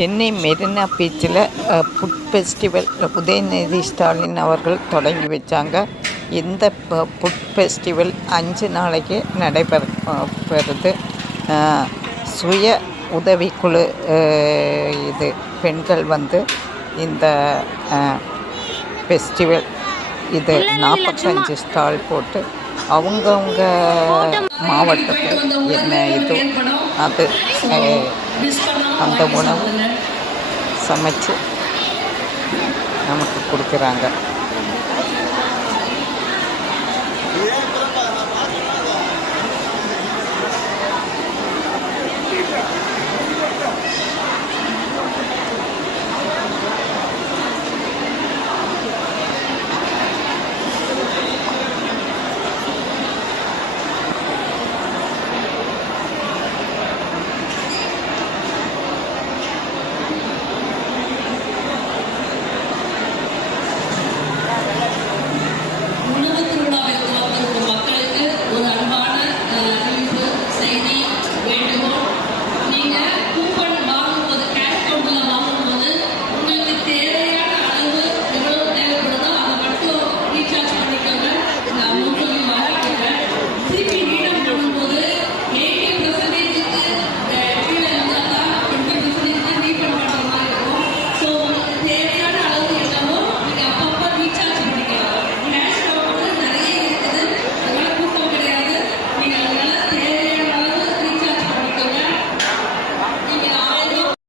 சென்னை மெரினா பீச்சில் food festival Udhayanidhi Stalin அவர்கள் தொடங்கி வச்சாங்க. இந்த ஃபுட் ஃபெஸ்டிவல் 5 நாளைக்கு நடைபெறுது. சுய உதவிக்குழு இது பெண்கள் இந்த ஃபெஸ்டிவல் இது 45 ஸ்டால் போட்டு அவங்கவுங்க மாவட்டத்தில் என்ன இது அது அந்த உணவு சமைச்சு நமக்கு கொடுக்குறாங்க.